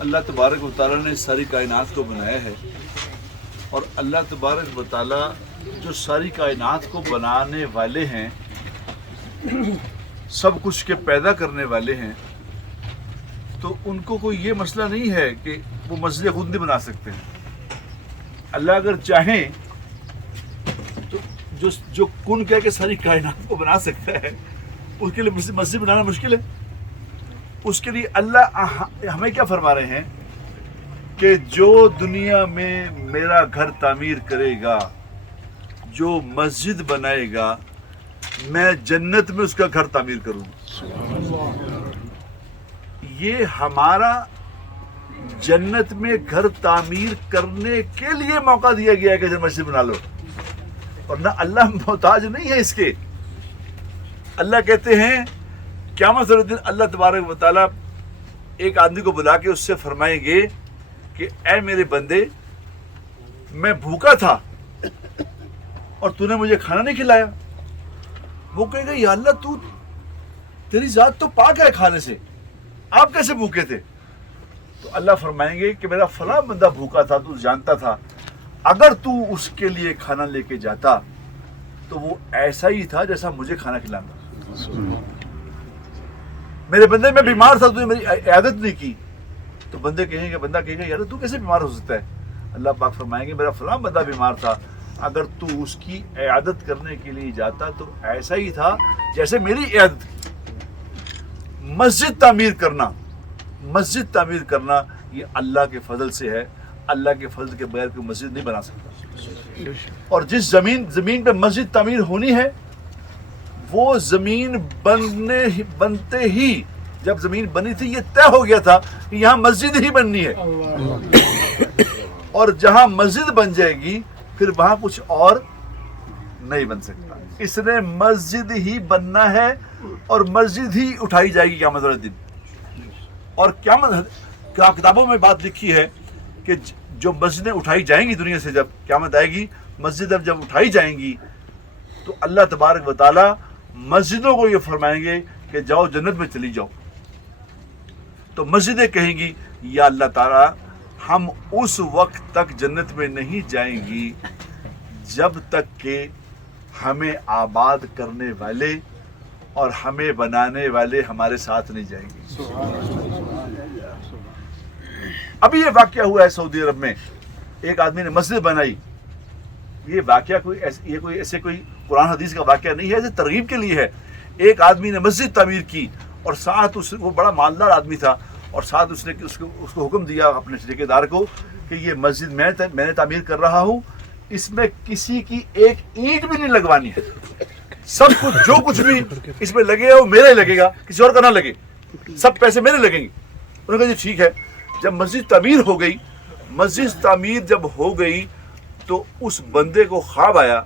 اللہ تبارک و تعالیٰ نے ساری کائنات کو بنایا ہے، اور اللہ تبارک و تعالیٰ جو ساری کائنات کو بنانے والے ہیں، سب کچھ کے پیدا کرنے والے ہیں، تو ان کو کوئی یہ مسئلہ نہیں ہے کہ وہ مسجد خود نہیں بنا سکتے ہیں۔ اللہ اگر چاہیں تو جو کن کہہ کے ساری کائنات کو بنا سکتا ہے، اس کے لیے مسجد بنانا مشکل ہے؟ اس کے لیے اللہ ہمیں کیا فرما رہے ہیں کہ جو دنیا میں میرا گھر تعمیر کرے گا، جو مسجد بنائے گا، میں جنت میں اس کا گھر تعمیر کروں گا۔ یہ ہمارا جنت میں گھر تعمیر کرنے کے لیے موقع دیا گیا ہے کہ مسجد بنا لو، ورنہ اللہ محتاج نہیں ہے اس کے۔ اللہ کہتے ہیں قیامت والے دن اللہ تبارک و تعالیٰ ایک آدمی کو بلا کے اس سے فرمائیں گے کہ اے میرے بندے، میں بھوکا تھا اور تو نے مجھے کھانا نہیں کھلایا۔ وہ کہے گا یا اللہ تیری ذات تو پاک ہے کھانے سے، آپ کیسے بھوکے تھے؟ تو اللہ فرمائیں گے کہ میرا فلاں بندہ بھوکا تھا، تو جانتا تھا اگر تو اس کے لیے کھانا لے کے جاتا تو وہ ایسا ہی تھا جیسا مجھے کھانا کھلانا۔ میرے بندے میں بیمار تھا، تو نے میری عیادت نہیں کی، تو بندہ کہے گا یار تو کیسے بیمار ہو سکتا ہے؟ اللہ پاک فرمائیں گے میرا فلاں بندہ بیمار تھا، اگر تو اس کی عیادت کرنے کے لیے جاتا تو ایسا ہی تھا جیسے میری عیادت کی۔ مسجد تعمیر کرنا یہ اللہ کے فضل سے ہے۔ اللہ کے فضل کے بغیر کوئی مسجد نہیں بنا سکتا۔ اور جس زمین پہ مسجد تعمیر ہونی ہے، وہ زمین بنتے ہی، جب زمین بنی تھی یہ طے ہو گیا تھا کہ یہاں مسجد ہی بننی ہے، اور جہاں مسجد بن جائے گی پھر وہاں کچھ اور نہیں بن سکتا۔ اس نے مسجد ہی بننا ہے اور مسجد ہی اٹھائی جائے گی قیامت والے دن۔ اور کتابوں میں بات لکھی ہے کہ جو مسجدیں اٹھائی جائیں گی دنیا سے، جب قیامت آئے گی، مسجد جب اٹھائی جائیں گی تو اللہ تبارک و تعالی مسجدوں کو یہ فرمائیں گے کہ جاؤ جنت میں چلی جاؤ۔ تو مسجدیں کہیں گی یا اللہ تعالیٰ ہم اس وقت تک جنت میں نہیں جائیں گی جب تک کہ ہمیں آباد کرنے والے اور ہمیں بنانے والے ہمارے ساتھ نہیں جائیں گے۔ ابھی یہ واقعہ ہوا ہے سعودی عرب میں، ایک آدمی نے مسجد بنائی۔ یہ واقعہ کوئی قرآن حدیث کا واقعہ نہیں ہے، اسے ترغیب کے لیے ہے۔ ایک آدمی نے مسجد تعمیر کی، اور ساتھ وہ بڑا مالدار آدمی تھا، اور ساتھ اس کو حکم دیا اپنے ٹھیکیدار کو کہ یہ مسجد میں نے تعمیر کر رہا ہوں، اس میں کسی کی ایک اینٹ بھی نہیں لگوانی ہے، سب کچھ جو کچھ بھی اس میں لگے گا وہ میرا ہی لگے گا، کسی اور کا نہ لگے، سب پیسے میرے لگیں گے۔ انہوں نے کہا جی ٹھیک ہے۔ جب مسجد تعمیر جب ہو گئی تو اس بندے کو خواب آیا۔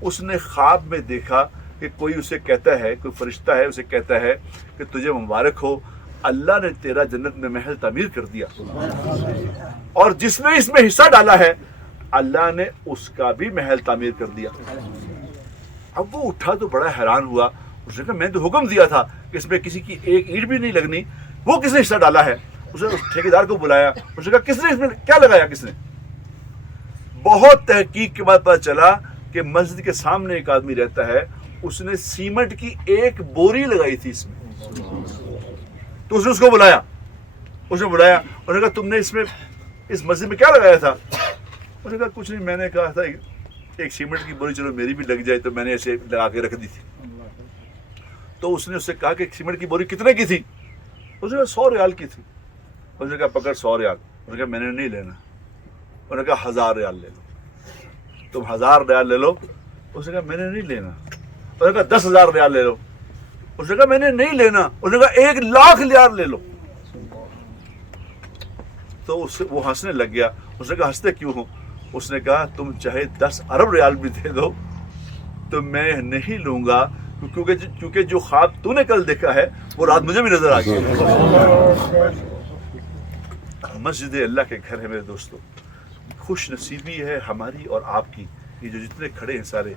اس نے خواب میں دیکھا کہ کوئی اسے کہتا ہے، کوئی فرشتہ ہے اسے کہتا ہے کہ تجھے مبارک ہو، اللہ نے تیرا جنت میں محل تعمیر کر دیا، اور جس نے اس میں حصہ ڈالا ہے اللہ نے اس کا بھی محل تعمیر کر دیا۔ اب وہ اٹھا تو بڑا حیران ہوا، اس نے کہا میں نے تو حکم دیا تھا کہ اس میں کسی کی ایک اینٹ بھی نہیں لگنی، وہ کس نے حصہ ڈالا ہے؟ اس نے اس ٹھیکیدار کو بلایا، اس نے کہا کس نے اس میں کیا لگایا، کس نے؟ بہت تحقیق کے بعد پتہ چلا کہ مسجد کے سامنے ایک آدمی رہتا ہے، اس نے سیمنٹ کی ایک بوری لگائی تھی اس میں۔ تو اس نے اس کو بلایا، اس نے کہا تم نے اس مسجد میں کیا لگایا تھا؟ اس نے کہا کچھ نہیں، میں نے کہا تھا ایک سیمنٹ کی بوری چلو میری بھی لگ جائے، تو میں نے ایسے لگا کے رکھ دی تھی۔ تو اس نے اس سے کہا کہ سیمنٹ کی بوری کتنے کی تھی؟ اس نے کہا 100 ریال کی تھی۔ اس نے کہا پکڑ 100 ریال۔ اس نے کہا میں نے نہیں لینا۔ اس نے کہا 1000 ریال لے لو، تم 1000 ریال لے لو۔ اس نے کہا میں نے نہیں لینا۔ اس نے کہا 10,000 ریال لے لو۔ اس نے کہا میں نے نہیں لینا۔ اس نے کہا 1,00,000 ریال لے لو۔ تو وہ ہنسنے لگ گیا۔ اس نے کہا ہنستے کیوں ہو؟ اس نے کہا تم چاہے 10 ارب ریال بھی دے دو تو میں نہیں لوں گا، کیونکہ جو خواب تو نے کل دیکھا ہے وہ رات مجھے بھی نظر آ گئی۔ مسجد اللہ کے گھر ہے میرے دوستو، خوش نصیبی ہے ہماری اور آپ کی، یہ جو جتنے کھڑے ہیں سارے،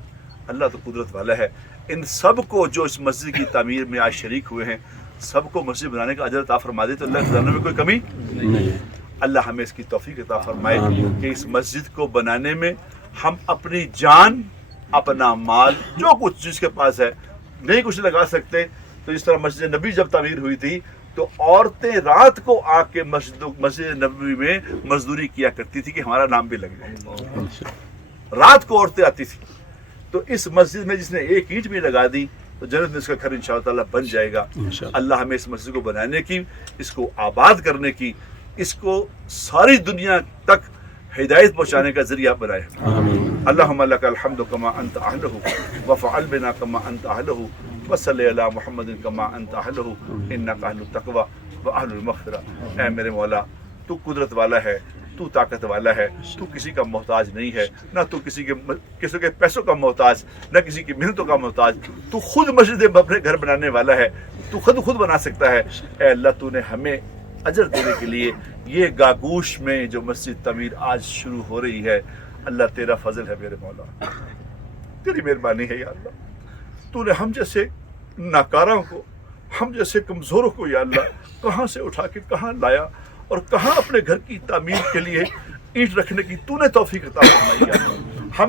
اللہ تو قدرت والا ہے۔ ان سب کو جو اس مسجد کی تعمیر میں آج شریک ہوئے ہیں، سب کو مسجد بنانے کا اجر عطا فرما دے تو اللہ کے خزانوں میں کوئی کمی نہیں ہے۔ اللہ ہمیں اس کی توفیق عطا فرمائے کہ اس مسجد کو بنانے میں ہم اپنی جان، اپنا مال، جو کچھ جس کے پاس ہے، نہیں کچھ لگا سکتے تو اس طرح مسجد نبی جب تعمیر ہوئی تھی تو عورتیں رات کو آ کے مسجد نبوی میں مزدوری کیا کرتی تھی کہ ہمارا نام بھی لگ جائے۔ رات کو عورتیں آتی تھی، تو اس مسجد میں جس نے ایک اینٹ بھی لگا دی تو جنت میں اس کا گھر انشاءاللہ تعالیٰ بن جائے گا۔ اللہ ہمیں اس مسجد کو بنانے کی، اس کو آباد کرنے کی، اس کو ساری دنیا تک ہدایت پہنچانے کا ذریعہ بنائے۔ اللہم لک الحمد کما انت اہلہ وفعل بنا کما انت اہلہ وصلی علی محمد کما انت اہلہ انک اہل التقوی واہل المغفرہ۔ اے میرے مولا، تو قدرت والا ہے، تو طاقت والا ہے، تو کسی کا محتاج نہیں ہے، نہ تو کسی کے پیسوں کا محتاج، نہ کسی کی محنتوں کا محتاج، تو خود مسجد اپنے گھر بنانے والا ہے، تو خود بنا سکتا ہے۔ اے اللہ، تو نے ہمیں اجر دینے کے لیے یہ گاگوش میں جو مسجد تعمیر آج شروع ہو رہی ہے، اللہ تیرا فضل ہے میرے مولا، تیری مہربانی ہے یا اللہ۔ تو نے ہم جیسے ناکاروں کو، ہم جیسے کمزوروں کو یا اللہ کہاں سے اٹھا کے کہاں لایا اور کہاں اپنے گھر کی تعمیر کے لیے اینٹ رکھنے کی تو نے توفیق عطا فرمائی یا اللہ۔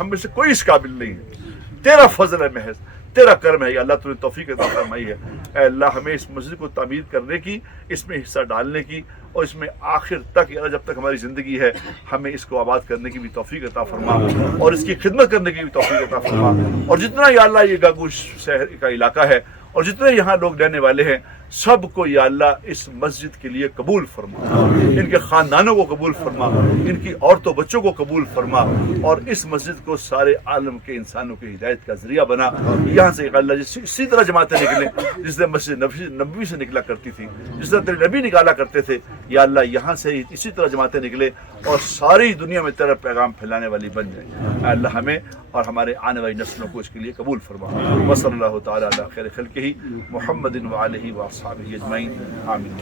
ہم میں سے کوئی اس قابل نہیں ہے، تیرا فضل ہے محض، تیرا کرم ہے یا اللہ، تو نے توفیق عطا فرمائی ہے۔ اے اللہ، ہمیں اس مسجد کو تعمیر کرنے کی، اس میں حصہ ڈالنے کی، اور اس میں آخر تک یا اللہ جب تک ہماری زندگی ہے ہمیں اس کو آباد کرنے کی بھی توفیق عطا فرما، اور اس کی خدمت کرنے کی بھی توفیق عطا فرما۔ اور جتنا یا اللہ یہ گاگوش شہر کا علاقہ ہے اور جتنے یہاں لوگ رہنے والے ہیں، سب کو یا اللہ اس مسجد کے لیے قبول فرما، ان کے خاندانوں کو قبول فرما، ان کی عورتوں بچوں کو قبول فرما، اور اس مسجد کو سارے عالم کے انسانوں کی ہدایت کا ذریعہ بنا۔ یہاں سے اللہ اسی طرح جماعتیں نکلیں جس طرح مسجد نبوی سے نکلا کرتی تھی، جس طرح تیرے نبی نکالا کرتے تھے، یا اللہ یہاں سے اسی طرح جماعتیں نکلے اور ساری دنیا میں تیرا پیغام پھیلانے والی بن جائیں۔ اے اللہ ہمیں اور ہمارے آنے والی نسلوں کو اس کے لیے قبول فرما۔ وصلی اللہ تعالیٰ علی خیر خلقہ محمد وآلہ وصحبہ اجمعین، آمین۔